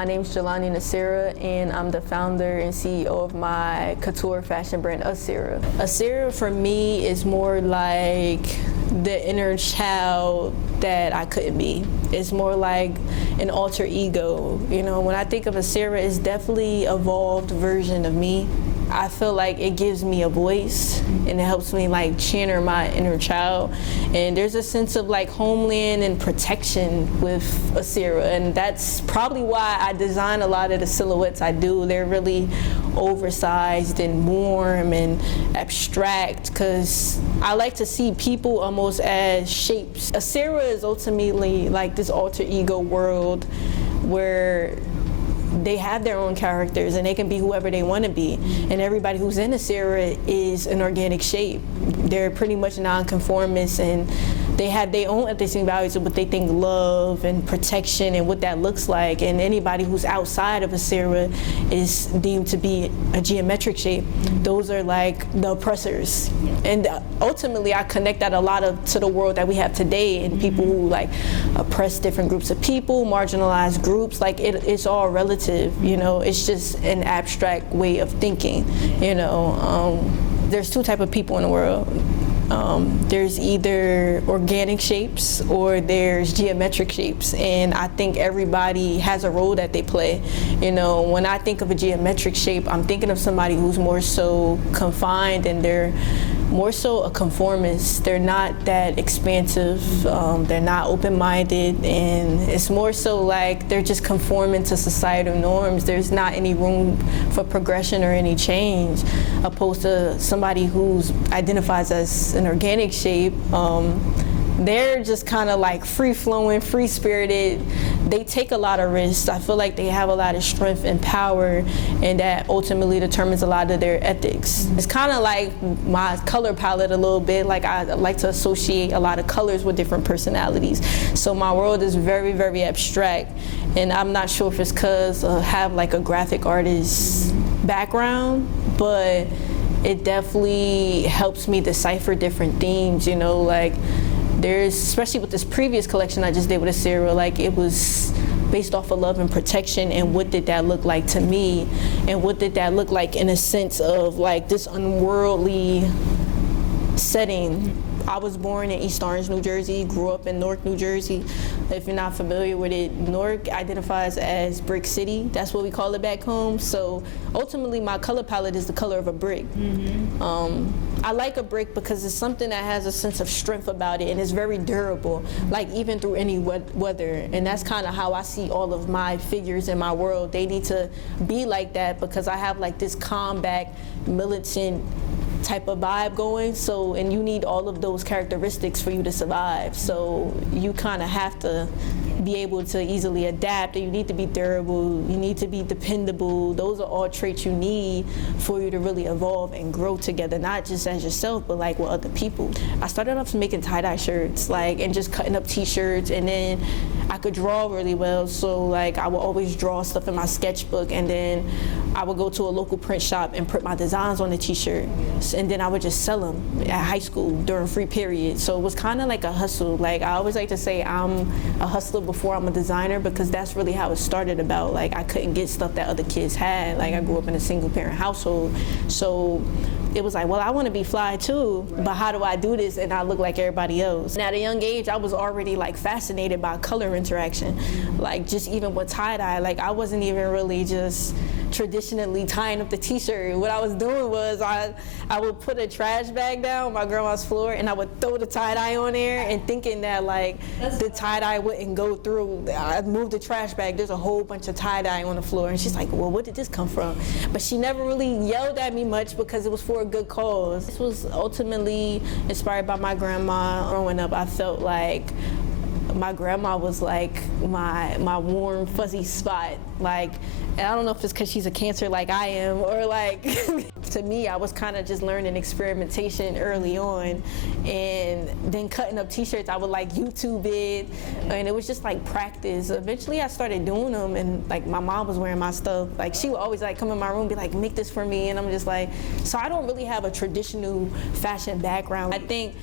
My name is Jehlani Nasira, and I'm the founder and CEO of my couture fashion brand, Asira. Asira for me is more like the inner child that I couldn't be. It's more like an alter ego. You know, when I think of Asira, it's definitely an evolved version of me. I feel like it gives me a voice and it helps me like channel my inner child. And there's a sense of like homeland and protection with Asira, and that's probably why I design a lot of the silhouettes I do. They're really oversized and warm and abstract because I like to see people almost as shapes. Asira is ultimately like this alter ego world where they have their own characters and they can be whoever they want to be, and everybody who's in Asira is an organic shape. They're pretty much non-conformists, and they have their own ethics and values of what they think love and protection and what that looks like. And anybody who's outside of Asira is deemed to be a geometric shape. Those are like the oppressors. And ultimately I connect that a lot to the world that we have today, and people who like oppress different groups of people, marginalized groups. Like it's all relative, you know. It's just an abstract way of thinking, you know. There's two types of people in the world. There's either organic shapes or there's geometric shapes, and I think everybody has a role that they play. You know, when I think of a geometric shape, I'm thinking of somebody who's more so confined, and they're more so a conformist. They're not that expansive, they're not open-minded, and it's more so like they're just conforming to societal norms. There's not any room for progression or any change, opposed to somebody who's identifies as an organic shape. They're just kind of like free-flowing, free-spirited. They take a lot of risks. I feel like they have a lot of strength and power, and that ultimately determines a lot of their ethics. It's kind of like my color palette a little bit. Like I like to associate a lot of colors with different personalities. So my world is very, very abstract, and I'm not sure if it's because I have like a graphic artist background, but it definitely helps me decipher different themes, you know. Like there's, especially with this previous collection I just did with Asira, like it was based off of love and protection, and what did that look like to me, and what did that look like in a sense of like this unworldly setting. I was born in East Orange, New Jersey, grew up in Newark, New Jersey. If you're not familiar with it, Newark identifies as Brick City. That's what we call it back home. So ultimately my color palette is the color of a brick. I like a brick because it's something that has a sense of strength about it, and it's very durable, like even through any weather. And that's kind of how I see all of my figures in my world. They need to be like that because I have like this combat, militant type of vibe going. So, and you need all of those characteristics for you to survive. So you kind of have to be able to easily adapt, and you need to be durable, you need to be dependable. Those are all traits you need for you to really evolve and grow together, not just as yourself, but like with other people. I started off making tie-dye shirts, like, and just cutting up t-shirts, and then I could draw really well, so like I would always draw stuff in my sketchbook, and then I would go to a local print shop and print my designs on the t-shirt, and then I would just sell them at high school during free period. So it was kind of like a hustle. Like I always like to say I'm a hustler before I'm a designer, because that's really how it started. About like I couldn't get stuff that other kids had. Like I grew up in a single parent household, so it was like, well, I want to be fly too, but how do I do this and I look like everybody else? And at a young age, I was already like fascinated by color interaction, like just even with tie-dye. Like I wasn't even really just traditionally tying up the t-shirt. What I was doing was I would put a trash bag down on my grandma's floor, and I would throw the tie-dye on there, and thinking that like the tie-dye wouldn't go through. I moved the trash bag, there's a whole bunch of tie-dye on the floor, and she's like, well, where did this come from? But she never really yelled at me much because it was for a good cause. This was ultimately inspired by my grandma. Growing up, I felt like my grandma was like my warm fuzzy spot. Like, and I don't know if it's because she's a Cancer like I am, or like to me, I was kind of just learning experimentation early on, and then cutting up t-shirts, I would like YouTube it, and it was just like practice. Eventually I started doing them, and like my mom was wearing my stuff. Like she would always like come in my room and be like, make this for me, and I'm just like, so I don't really have a traditional fashion background. I think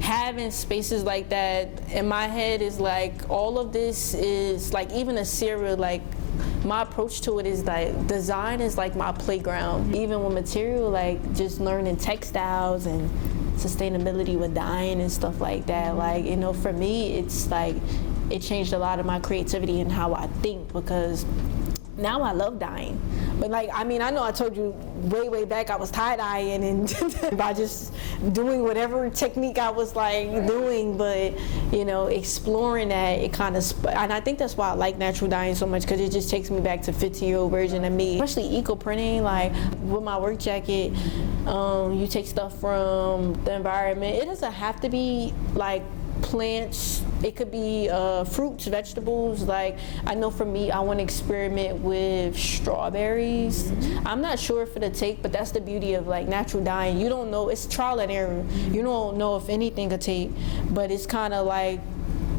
having spaces like that in my head is like, all of this is like, even Asira, like my approach to it is like design is like my playground. Even with material, like just learning textiles and sustainability with dyeing and stuff like that. Like, you know, for me, it's like it changed a lot of my creativity and how I think, because now I love dyeing. But like, I mean, I know I told you way back I was tie-dyeing and by just doing whatever technique I was like doing, but you know, exploring that, it kind of, and I think that's why I like natural dyeing so much, because it just takes me back to 15-year-old version of me. Especially eco printing, like with my work jacket, you take stuff from the environment. It doesn't have to be like plants, it could be fruits, vegetables. Like I know for me, I want to experiment with strawberries. I'm not sure if it'll take, but that's the beauty of like natural dyeing. You don't know, it's trial and error. You don't know if anything could take, but it's kind of like,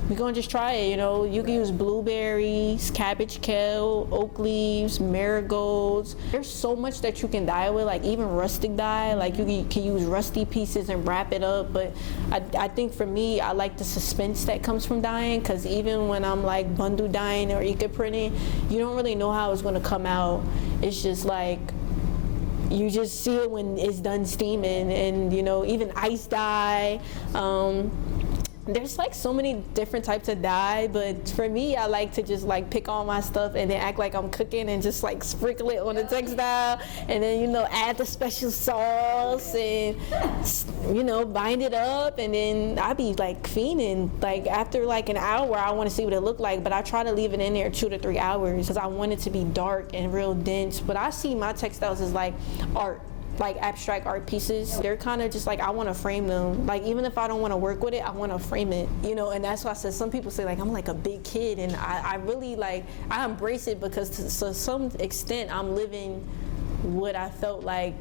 we're gonna just try it, you know. You can use blueberries, cabbage, kale, oak leaves, marigolds. There's so much that you can dye with, like even rustic dye. Like you can use rusty pieces and wrap it up. But I think for me, I like the suspense that comes from dyeing, because even when I'm like bundle dyeing or eco printing, you don't really know how it's gonna come out. It's just like, you just see it when it's done steaming. And you know, even ice dye. There's like so many different types of dye, but for me, I like to just like pick all my stuff and then act like I'm cooking and just like sprinkle it on the textile, and then, you know, add the special sauce and, you know, bind it up, and then I be like fiending. Like after like an hour, I want to see what it looked like, but I try to leave it in there 2 to 3 hours because I want it to be dark and real dense. But I see my textiles as like art, like abstract art pieces. They're kind of just like, I want to frame them. Like even if I don't want to work with it, I want to frame it, you know. And that's why I said, some people say like I'm like a big kid, and I really like, I embrace it, because to some extent I'm living what I felt like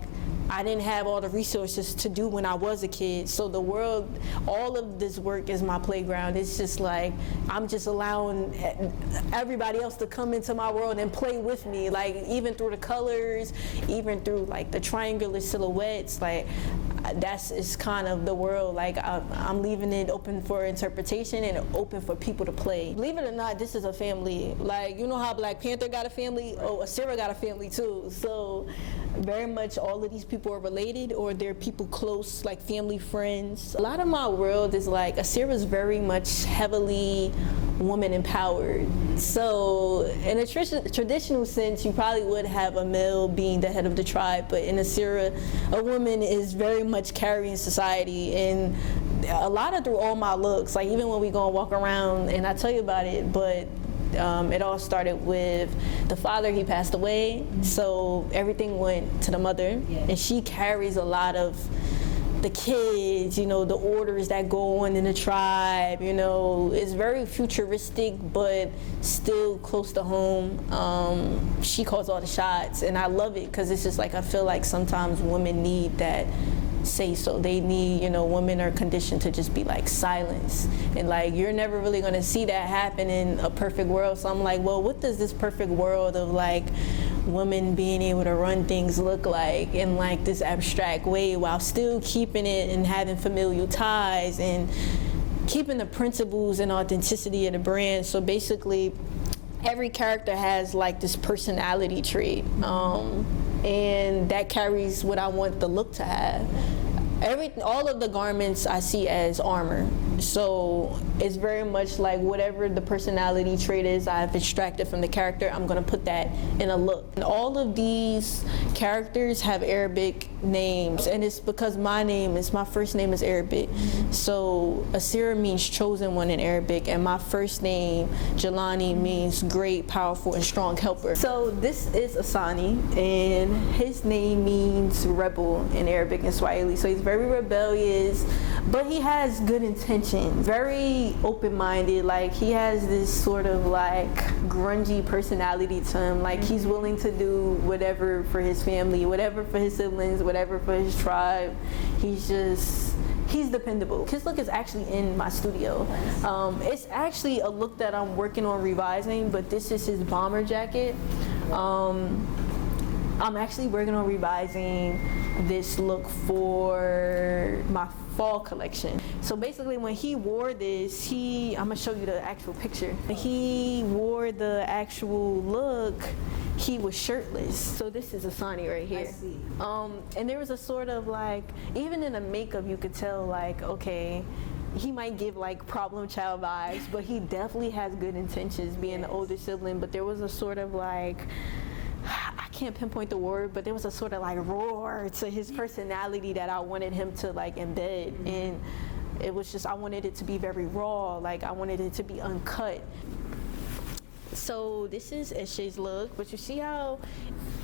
I didn't have all the resources to do when I was a kid. So the world, all of this work is my playground. It's just like, I'm just allowing everybody else to come into my world and play with me, like even through the colors, even through like the triangular silhouettes. Like that's is kind of the world. Like I'm leaving it open for interpretation and open for people to play. Believe it or not, this is a family. Like, you know how Black Panther got a family? Oh, Asira got a family too. So very much all of these people are related, or they're people close, like family, friends. A lot of my world is like, Asira's very much heavily woman empowered. So in a traditional sense, you probably would have a male being the head of the tribe, but in Asira, a woman is very much carrying society. And a lot of through all my looks, like even when we go and walk around, and I tell you about it, but it all started with the father. He passed away, so everything went to the mother, and she carries a lot of the kids, you know, the orders that go on in the tribe. You know, it's very futuristic, but still close to home. She calls all the shots, and I love it, because it's just like, I feel like sometimes women need that say so. They need, you know, women are conditioned to just be like silence, and like you're never really going to see that happen in a perfect world. So I'm like, well, what does this perfect world of like women being able to run things look like in like this abstract way, while still keeping it and having familial ties and keeping the principles and authenticity of the brand? So basically every character has like this personality trait, and that carries what I want the look to have. All of the garments I see as armor. So it's very much like whatever the personality trait is I've extracted from the character, I'm gonna put that in a look. And all of these characters have Arabic names, and it's because my first name is Arabic. So Asira means chosen one in Arabic, and my first name, Jehlani, means great, powerful, and strong helper. So this is Asani, and his name means rebel in Arabic and Swahili. So he's very rebellious, but he has good intentions, very open-minded. Like he has this sort of like grungy personality to him. Like he's willing to do whatever for his family, whatever for his siblings, whatever for his tribe. He's dependable. His look is actually in my studio. It's actually a look that I'm working on revising, but this is his bomber jacket. I'm actually working on revising this look for my fall collection. So basically when he wore this, I'm gonna show you the actual picture. He wore the actual look, he was shirtless. So this is Asani right here. I see. And there was a sort of like, even in the makeup you could tell like, okay, he might give like problem child vibes, but he definitely has good intentions being the older sibling. But there was a sort of like, I can't pinpoint the word, but there was a sort of like roar to his personality that I wanted him to like embed. And it was just, I wanted it to be very raw, like I wanted it to be uncut. So this is Eshe's look, but you see how,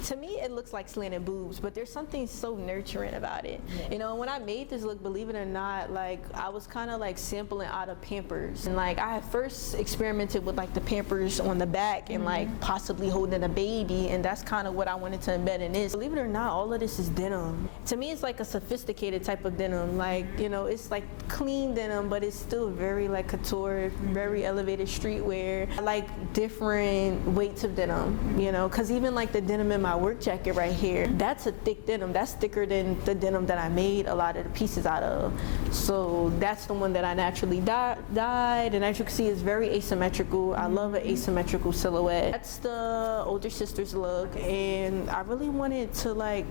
to me it looks like slanted boobs, but there's something so nurturing about it. You know, when I made this look, believe it or not, like I was kind of like sampling out of Pampers, and like I had first experimented with like the Pampers on the back and like possibly holding a baby, and that's kind of what I wanted to embed in this. Believe it or not, all of this is denim. To me it's like a sophisticated type of denim, like, you know, it's like clean denim, but it's still very like couture, very elevated streetwear. I like different weights of denim, you know, because even like the denim in my work jacket right here, that's a thick denim. That's thicker than the denim that I made a lot of the pieces out of. So that's the one that I naturally dyed, and as you can see, it's very asymmetrical. I love an asymmetrical silhouette. That's the older sister's look, and I really wanted to like,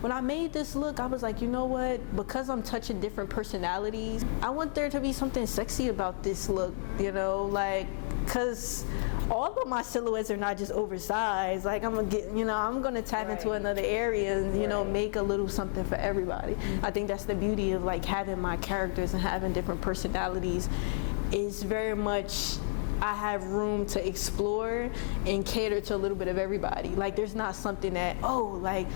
when I made this look, I was like, you know what, because I'm touching different personalities, I want there to be something sexy about this look, you know, like, because all of my silhouettes are not just oversized. Like I'm gonna tap into another area and, you know, make a little something for everybody. I think that's the beauty of like having my characters and having different personalities, is very much I have room to explore and cater to a little bit of everybody. Like there's not something that, oh, like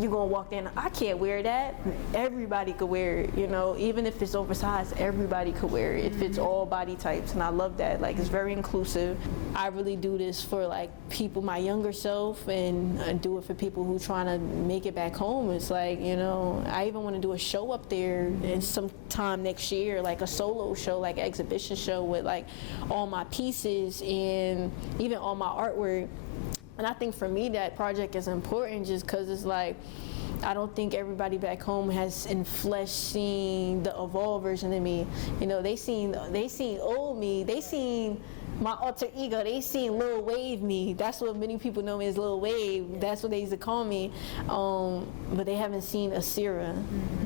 you're gonna walk in, I can't wear that. Everybody could wear it, you know, even if it's oversized, everybody could wear it. It fits all body types, and I love that. Like it's very inclusive. I really do this for like people, my younger self, and do it for people who trying to make it back home. It's like, you know, I even want to do a show up there and sometime next year, like a solo show, like an exhibition show with like all my pieces and even all my artwork. And I think for me that project is important just because it's like, I don't think everybody back home has in flesh seen the evolved version of me. You know, they seen old me, they seen my alter ego, they seen Lil Wave me. That's what many people know me as Lil Wave. That's what they used to call me. But they haven't seen Asira.